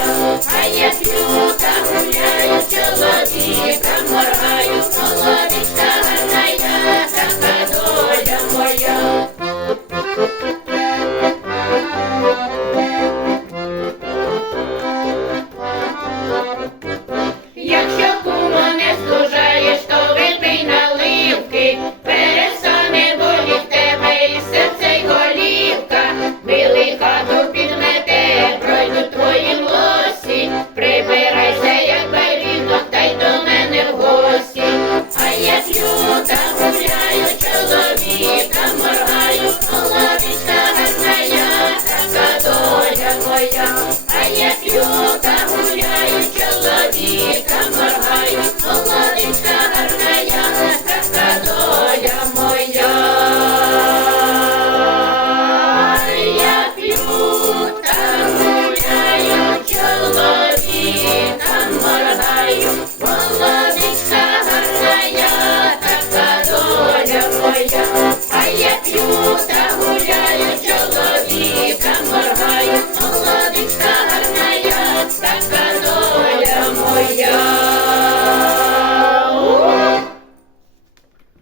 а я пью, там гуляю, человеком моргаю.